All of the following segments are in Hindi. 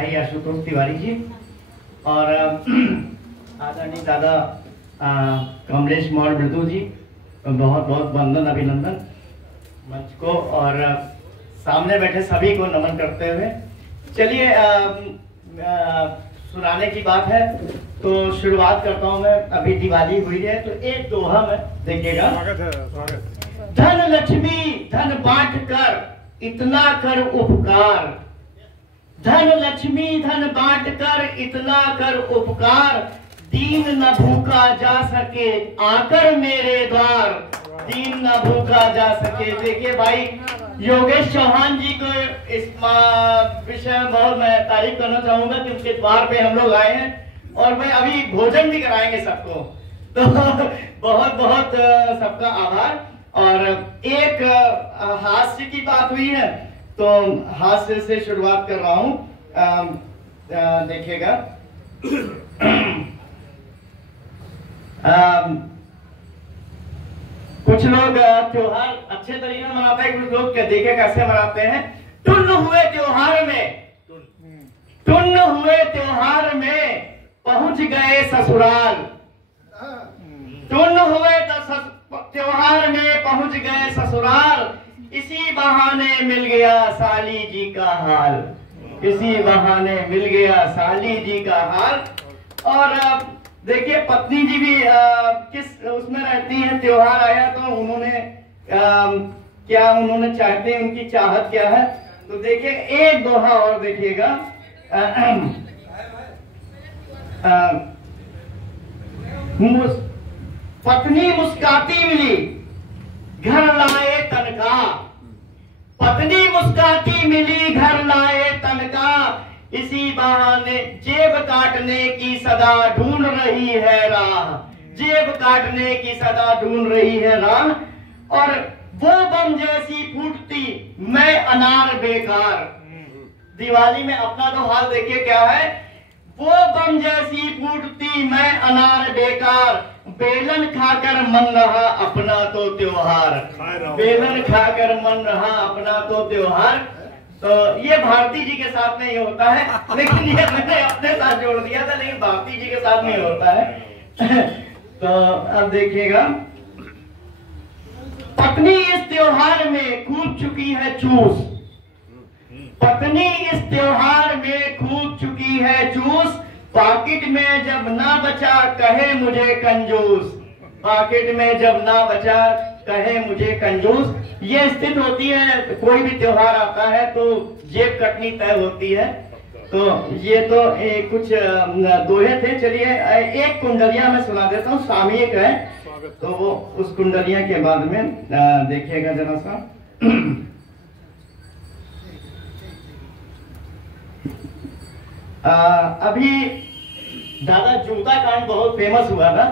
भाई आशुतोष तिवारी जी और आदरणीय दादा कमलेश मौर्य मृदु जी, बहुत बहुत वंदन अभिनंदन मंच को और सामने बैठे सभी को नमन करते हुए चलिए सुनाने की बात है तो शुरुआत करता हूँ मैं। अभी दिवाली हुई है तो एक दोहा में देखिएगा। धन लक्ष्मी धन बांट कर इतना कर उपकार, धन लक्ष्मी धन बांट कर इतना कर उपकार, दीन न भूखा जा सके आकर मेरे द्वार, दीन न भूखा जा सके। देखिए भाई योगेश चौहान जी को इस विषय में बहुत मैं तारीफ करना चाहूंगा कि उनके द्वार पे हम लोग आए हैं और मैं अभी भोजन भी कराएंगे सबको, तो बहुत बहुत सबका आभार। और एक हास्य की बात हुई है तो हास्य से शुरुआत कर रहा हूं। देखिएगा कुछ लोग त्योहार अच्छे तरीके से मनाते हैं, कुछ लोग देखे कैसे मनाते हैं। टुन्न हुए त्योहार में, टुन्न हुए त्योहार में पहुंच गए ससुराल, टुन्न हुए त्योहार में पहुंच गए ससुराल, इसी बहाने मिल गया साली जी का हाल, इसी बहाने मिल गया साली जी का हाल। और देखिए पत्नी जी भी किस उसमें रहती हैं, त्योहार आया तो उन्होंने क्या उन्होंने चाहते हैं, उनकी चाहत क्या है। तो देखिए एक दोहा और देखिएगा। पत्नी मुस्काती मिली घर लाए तनका, पत्नी मुस्काती मिली घर लाए तनका, इसी बहाने जेब काटने की सदा ढूंढ रही है राह, जेब काटने की सदा ढूंढ रही है राह। और वो बम जैसी फूटती मैं अनार बेकार, दिवाली में अपना तो हाल देखिए क्या है। वो बम जैसी फूटती मैं अनार बेकार, बेलन खाकर मन रहा अपना तो त्योहार, बेलन खाकर मन रहा अपना तो त्योहार। तो ये भारती जी के साथ में ये होता है, लेकिन ये मैंने अपने साथ जोड़ दिया था, लेकिन भारती जी के साथ में होता है। तो अब देखिएगा, पत्नी इस त्योहार में कूद चुकी है चूस, पत्नी इस त्योहार में कूद चुकी है चूस, पॉकेट में जब ना बचा कहे मुझे कंजूस, पॉकेट में जब ना बचा कहे मुझे कंजूस। ये स्थिति होती है, कोई भी त्योहार आता है तो जेब कटनी तय होती है। तो ये तो कुछ दोहे थे। चलिए एक कुंडलिया में सुना देता हूँ, सामयिक है तो वो उस कुंडलिया के बाद में देखिएगा जरा सा। अभी दादा जूता कांड बहुत फेमस हुआ था।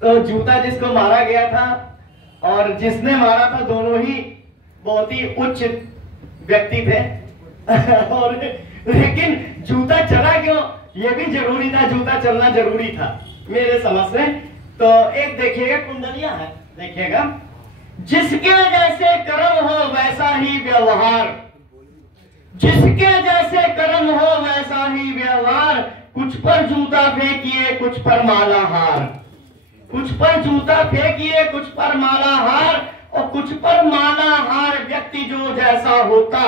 तो जूता जिसको मारा गया था और जिसने मारा था दोनों ही बहुत ही उच्च व्यक्ति थे और लेकिन जूता चला क्यों, ये भी जरूरी था, जूता चलना जरूरी था मेरे समझ से। तो एक देखिएगा कुंडलिया है, देखिएगा, जिसके जैसे कर्म हो वैसा ही व्यवहार, जिसके जैसे कर्म हो वैसा ही व्यवहार, कुछ पर जूता फेंकिए कुछ पर माला हार, कुछ पर जूता फेंकिए कुछ पर माला हार, और कुछ पर माला हार व्यक्ति जो जैसा होता,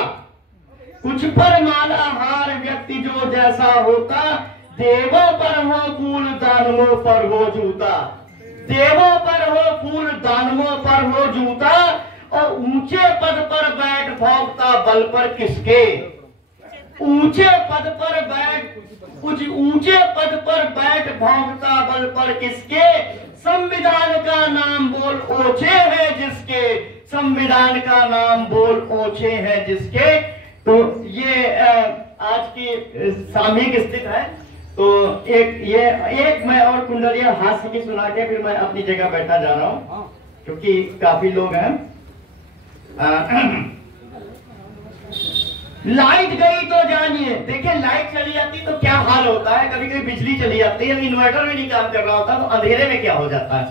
कुछ पर माला हार व्यक्ति जो जैसा होता, देवों पर हो फूल दानवों पर हो जूता, देवों पर हो फूल दानवों पर हो जूता, और ऊंचे पद पर बैठ भोगता बल पर किसके, ऊंचे पद पर बैठ, कुछ ऊंचे पद पर बैठ भोगता बल पर किसके, संविधान का नाम बोल ओछे है जिसके, संविधान का नाम बोल ओछे है जिसके। तो ये आज की सामयिक स्थिति है। तो एक मैं और कुंडलिया हास्य की सुना के फिर मैं अपनी जगह बैठा जा रहा हूँ, क्योंकि काफी लोग हैं। लाइट गई तो जानिए, देखिए लाइट चली जाती तो क्या हाल होता है, कभी कभी बिजली चली जाती है, इन्वर्टर भी नहीं काम कर रहा होता तो अंधेरे में क्या हो जाता है।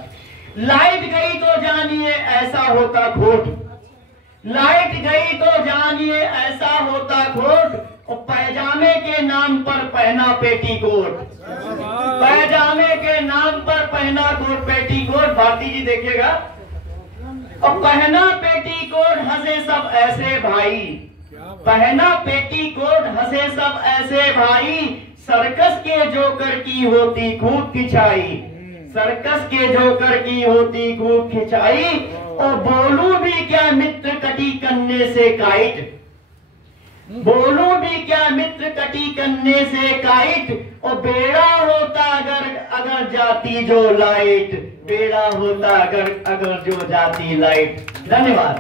लाइट गई तो जानिए ऐसा होता खोट, लाइट गई तो जानिए ऐसा होता खोट, और पैजामे के नाम पर पहना पेटीकोट, पैजामे के नाम पर पहना कोट पेटीकोट। भारती जी देखिएगा, और पहना पेटीकोट हंसे सब ऐसे भाई, पहना पेटीकोट हंसे सब ऐसे भाई, सर्कस के जोकर की होती खूब खिंचाई, सर्कस के जोकर की होती खूब खिंचाई। और बोलूं भी क्या मित्र कटी करने से काइट, बोलूं भी क्या मित्र कटी करने से काइट। और बेड़ा होता अगर जाती जो लाइट, बेड़ा होता अगर जो जाती लाइट। धन्यवाद।